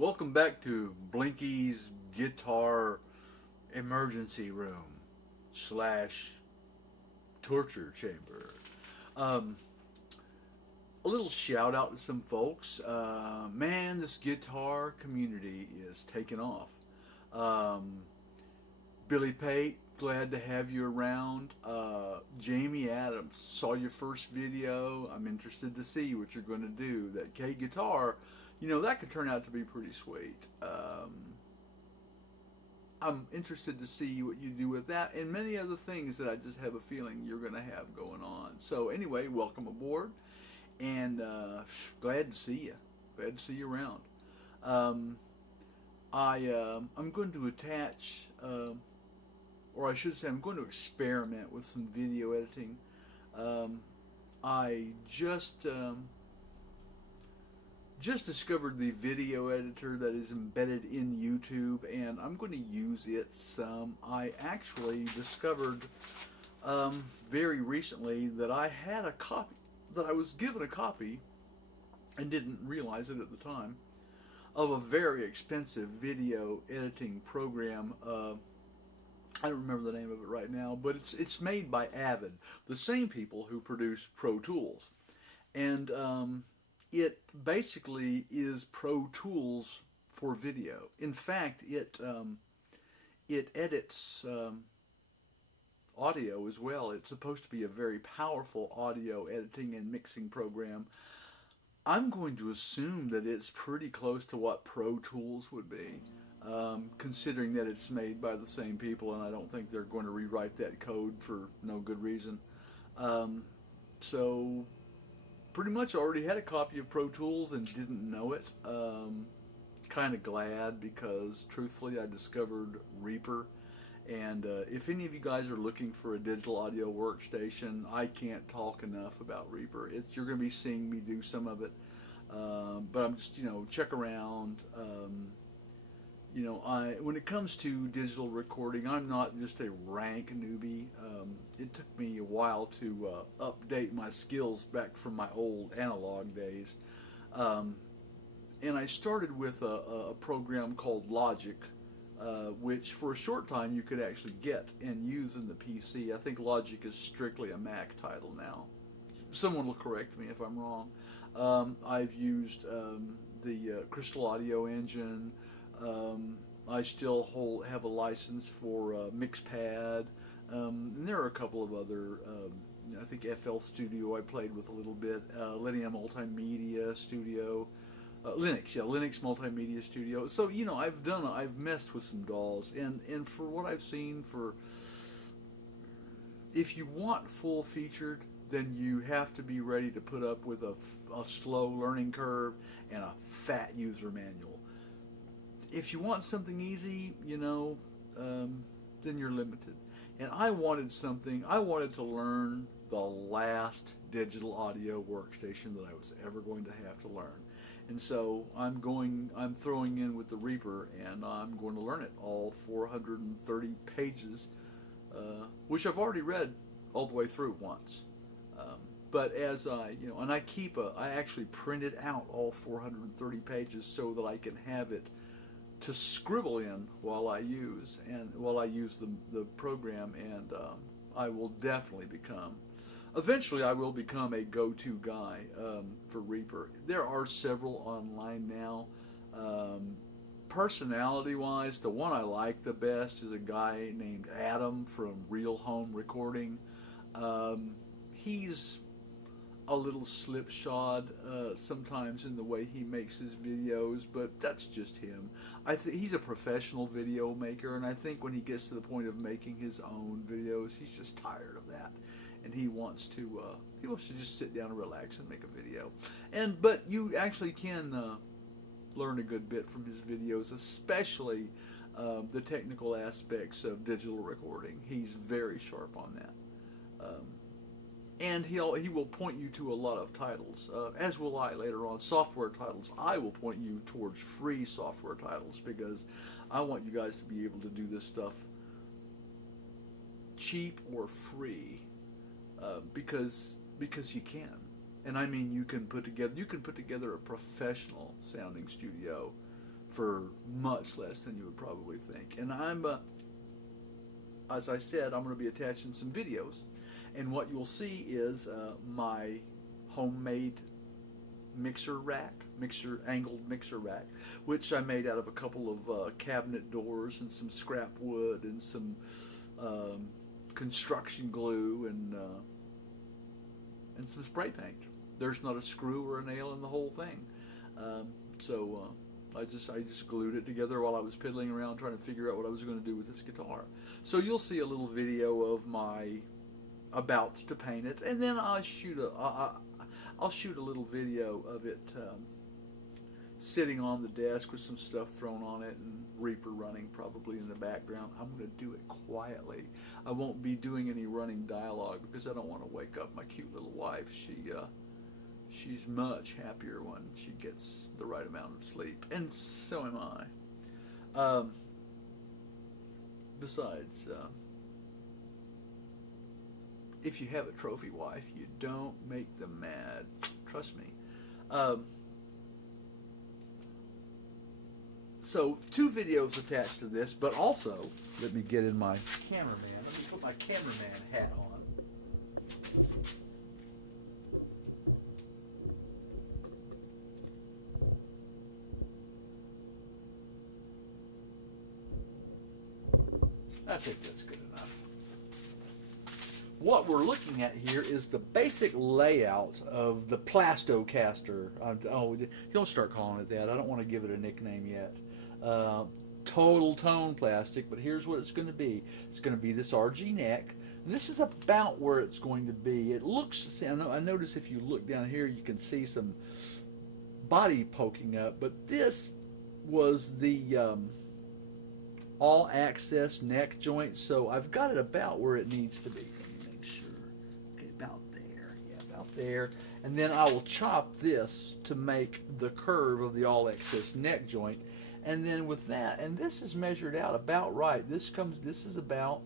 Welcome back to Blinky's Guitar Emergency Room slash Torture Chamber. Um, a little shout out to some folks. Man, this guitar community is taking off. Um, Billy Pate, glad to have you around. Jamie Adams, saw your first video. I'm interested to see what you're going to do. That K guitar, that could turn out to be pretty sweet. I'm interested to see what you do with that and many other things that I just have a feeling you're going to have going on. So anyway, welcome aboard, and glad to see you. Glad to see you around. Um, I'm going to attach, or I should say, I'm going to experiment with some video editing. Um, I just discovered the video editor that is embedded in YouTube, and I'm going to use it some. I actually discovered very recently that I had a copy, that I was given a copy, and didn't realize it at the time, of a very expensive video editing program. I don't remember the name of it right now, but it's made by Avid, the same people who produce Pro Tools, and it basically is Pro Tools for video. In fact, it edits audio as well. It's supposed to be a very powerful audio editing and mixing program. I'm going to assume that it's pretty close to what Pro Tools would be, considering that it's made by the same people, and I don't think they're going to rewrite that code for no good reason. So pretty much already had a copy of Pro Tools and didn't know it. Kind of glad, because truthfully I discovered Reaper, and if any of you guys are looking for a digital audio workstation, I can't talk enough about Reaper. You're going to be seeing me do some of it, but I'm just, check around. When it comes to digital recording, I'm not just a rank newbie. It took me a while to update my skills back from my old analog days. And I started with a program called Logic, which for a short time you could actually get and use in the PC. I think Logic is strictly a Mac title now. Someone will correct me if I'm wrong. I've used the Crystal Audio Engine. I still have a license for Mixpad, and there are a couple of other. I think FL Studio I played with a little bit. Linear Multimedia Studio, Linux, yeah, Linux Multimedia Studio. So I've messed with some DAWs, and for what I've seen, if you want full featured, then you have to be ready to put up with a slow learning curve and a fat user manual. If you want something easy, then you're limited. And I wanted to learn the last digital audio workstation that I was ever going to have to learn. And so I'm throwing in with the Reaper, and I'm going to learn it, all 430 pages, which I've already read all the way through once. But as and I actually printed out all 430 pages so that I can have it to scribble in while I use the program, and eventually I will become a go-to guy for Reaper. There are several online now. Personality-wise, the one I like the best is a guy named Adam from Real Home Recording. He's a little slipshod sometimes in the way he makes his videos, but that's just him. I think he's a professional video maker, and I think when he gets to the point of making his own videos, he's just tired of that, and he wants to just sit down and relax and make a video. But you actually can learn a good bit from his videos, especially the technical aspects of digital recording. He's very sharp on that. And he will point you to a lot of titles, as will I later on. Software titles. I will point you towards free software titles, because I want you guys to be able to do this stuff cheap or free, because you can. And I mean, you can put together a professional sounding studio for much less than you would probably think. And I'm, as I said, I'm going to be attaching some videos, and what you'll see is my homemade angled mixer rack, which I made out of a couple of cabinet doors and some scrap wood and some construction glue and some spray paint. There's not a screw or a nail in the whole thing, so I just glued it together while I was piddling around trying to figure out what I was going to do with this guitar. So you'll see a little video of my about to paint it, and then I'll shoot a little video of it sitting on the desk with some stuff thrown on it and Reaper running probably in the background. I'm going to do it quietly. I won't be doing any running dialogue because I don't want to wake up my cute little wife. She's much happier when she gets the right amount of sleep, and so am I. Besides, if you have a trophy wife, you don't make them mad. Trust me. So 2 videos attached to this, but also, let me get in my cameraman. Let me put my cameraman hat on. I think that's good enough. What we're looking at here is the basic layout of the Plastocaster. Oh, don't start calling it that. I don't want to give it a nickname yet. Total tone plastic, but here's what it's going to be. It's going to be this RG neck. This is about where it's going to be. It looks, I notice if you look down here, you can see some body poking up, but this was the all-access neck joint, so I've got it about where it needs to be. Let me make sure. Okay, about there. Yeah, about there. And then I will chop this to make the curve of the all-access neck joint. And then with that, and this is measured out about right. This is about,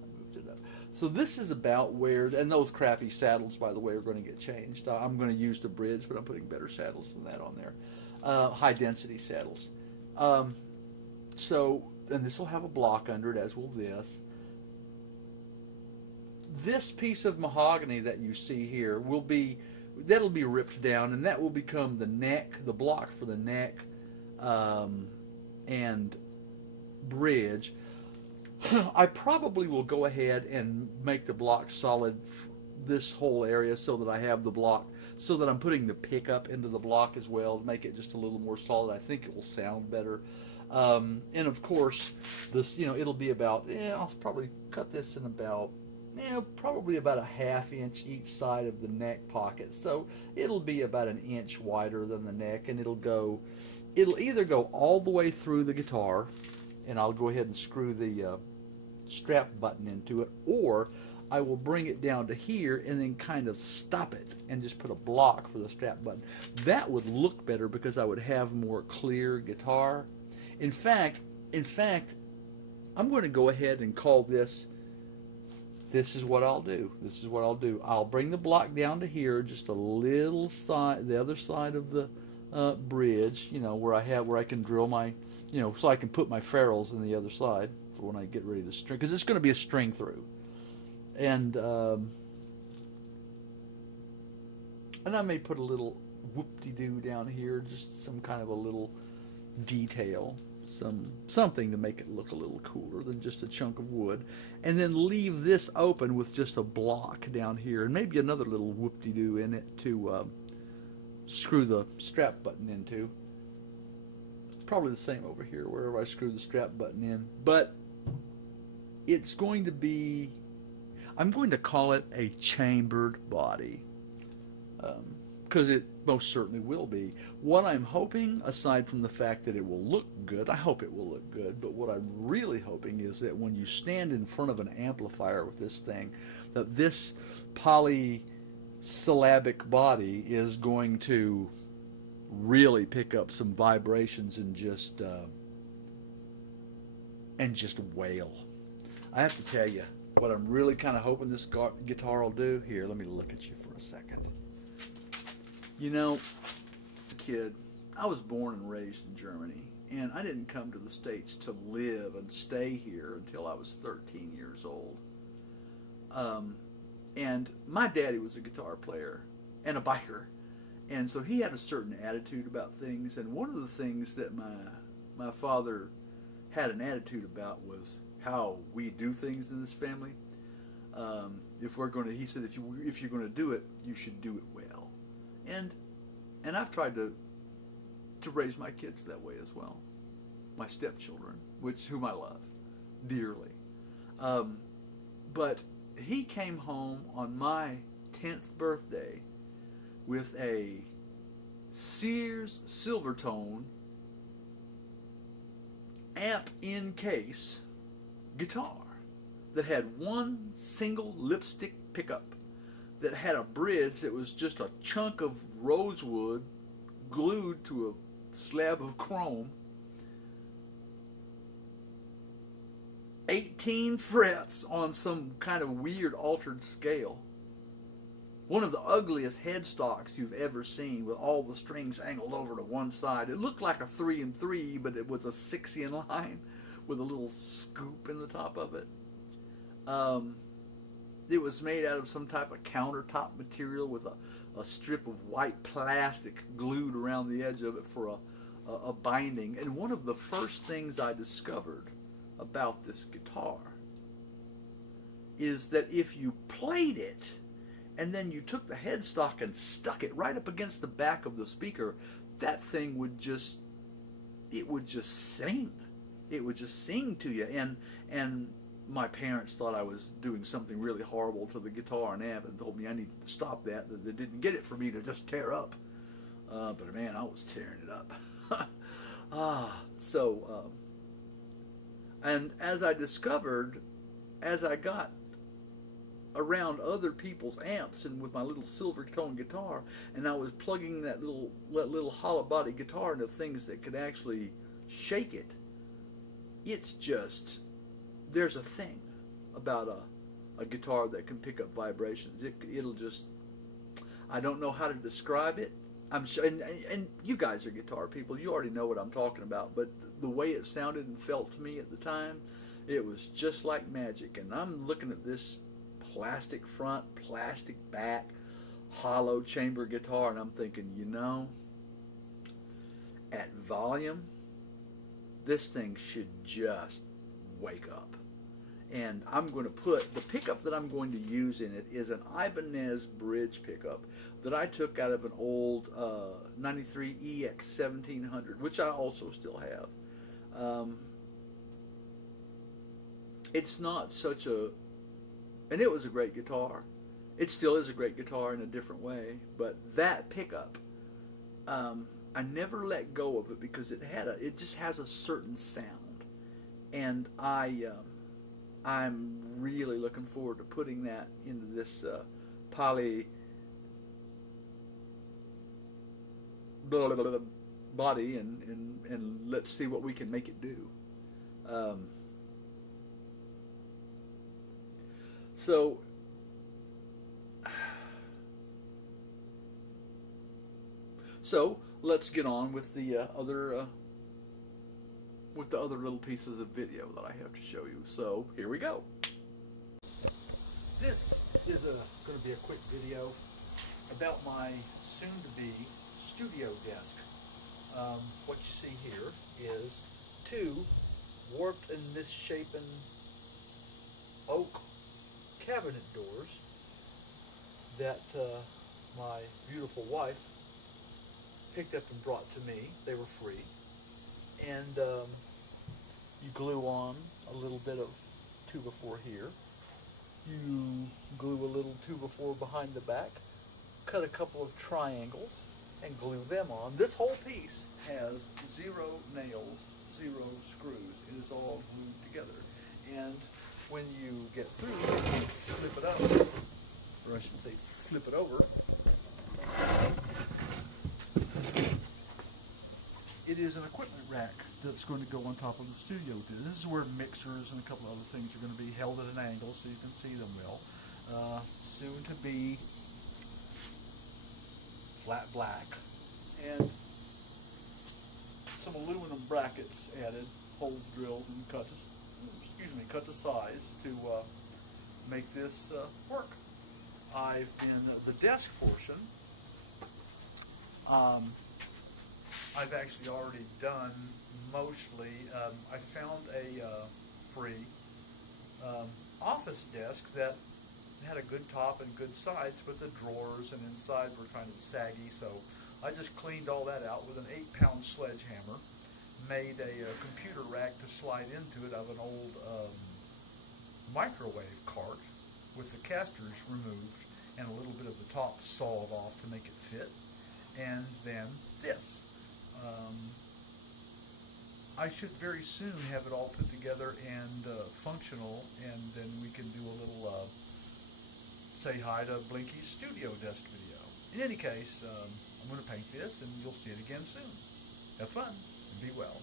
I moved it up. So this is about where, and those crappy saddles, by the way, are going to get changed. I'm going to use the bridge, but I'm putting better saddles than that on there. High-density saddles. So, and this will have a block under it, as will this. This piece of mahogany that you see here that'll be ripped down, and that will become the neck, the block for the neck and bridge. I probably will go ahead and make the block solid this whole area so that I have the block, so that I'm putting the pickup into the block as well to make it just a little more solid. I think it will sound better. And of course, this, it'll be about, I'll probably cut this in about, probably about a ½ inch each side of the neck pocket. So it'll be about an inch wider than the neck, and it'll either go all the way through the guitar, and I'll go ahead and screw the strap button into it, or I will bring it down to here and then kind of stop it and just put a block for the strap button. That would look better because I would have more clear guitar. In fact, I'm going to go ahead and call this is what I'll do. This is what I'll do. I'll bring the block down to here, just a little side, the other side of the bridge, where I can drill my, so I can put my ferrules in the other side for when I get ready to string, because it's going to be a string through. And I may put a little whoop-de-doo down here, just some kind of a little detail, something to make it look a little cooler than just a chunk of wood, and then leave this open with just a block down here, and maybe another little whoop-de-doo in it to screw the strap button into. Probably the same over here wherever I screw the strap button in, but it's going to be, I'm going to call it a chambered body, because it most certainly will be. What I'm hoping, aside from the fact that it will look good, I hope it will look good, but what I'm really hoping is that when you stand in front of an amplifier with this thing, that this polysyllabic body is going to really pick up some vibrations and just wail. I have to tell you, what I'm really kind of hoping this guitar will do, here, let me look at you for a second. The kid, I was born and raised in Germany, and I didn't come to the States to live and stay here until I was 13 years old. Um, and my daddy was a guitar player and a biker, and so he had a certain attitude about things. And one of the things that my father had an attitude about was how we do things in this family. If we're going to, he said, if you're going to do it, you should do it well. And I've tried to raise my kids that way as well, my stepchildren, whom I love dearly. But he came home on my 10th birthday with a Sears Silvertone amp in case guitar that had one single lipstick pickup that had a bridge that was just a chunk of rosewood glued to a slab of chrome, 18 frets on some kind of weird altered scale, one of the ugliest headstocks you've ever seen, with all the strings angled over to one side. It looked like a 3 and 3, but it was a 6 in line with a little scoop in the top of it. It was made out of some type of countertop material with a strip of white plastic glued around the edge of it for a binding. And one of the first things I discovered about this guitar is that if you played it and then you took the headstock and stuck it right up against the back of the speaker, that thing would just sing. It would just sing to you. And my parents thought I was doing something really horrible to the guitar and amp and told me I needed to stop that they didn't get it for me to just tear up. But man, I was tearing it up. And as I discovered, as I got around other people's amps and with my little Silvertone guitar, and I was plugging that little hollow body guitar into things that could actually shake it, it's just, there's a thing about a guitar that can pick up vibrations. It'll just, I don't know how to describe it. I'm sure, and you guys are guitar people, you already know what I'm talking about, but the way it sounded and felt to me at the time, it was just like magic. And I'm looking at this plastic front, plastic back, hollow chamber guitar, and I'm thinking, you know, at volume, this thing should just wake up. And I'm going to put, the pickup that I'm going to use in it is an Ibanez bridge pickup that I took out of an old 93 EX 1700, which I also still have. It's not such a, and it was a great guitar. It still is a great guitar in a different way, but that pickup, I never let go of it because it just has a certain sound. And I'm really looking forward to putting that into this poly body, and let's see what we can make it do. So let's get on with the other little pieces of video that I have to show you. So here we go. This is going to be a quick video about my soon-to-be studio desk. What you see here is two warped and misshapen oak cabinet doors that my beautiful wife picked up and brought to me. They were free. And you glue on a little bit of 2x4 here. You glue a little 2x4 behind the back, cut a couple of triangles, and glue them on. This whole piece has 0 nails, 0 screws. It is all glued together. And when you get through, you flip it up, or I should say flip it over. It is an equipment rack that's going to go on top of the studio. This is where mixers and a couple of other things are going to be held at an angle so you can see them well. Soon to be flat black. And some aluminum brackets added, holes drilled and cut to, cut to size to make this work. In the desk portion, I've actually already done mostly. I found a free office desk that had a good top and good sides, but the drawers and inside were kind of saggy, so I just cleaned all that out with an 8-pound sledgehammer, made a computer rack to slide into it out of an old microwave cart with the casters removed and a little bit of the top sawed off to make it fit, and then this. I should very soon have it all put together and functional, and then we can do a little say hi to Blinky's studio desk video. In any case, I'm going to paint this, and you'll see it again soon. Have fun, and be well.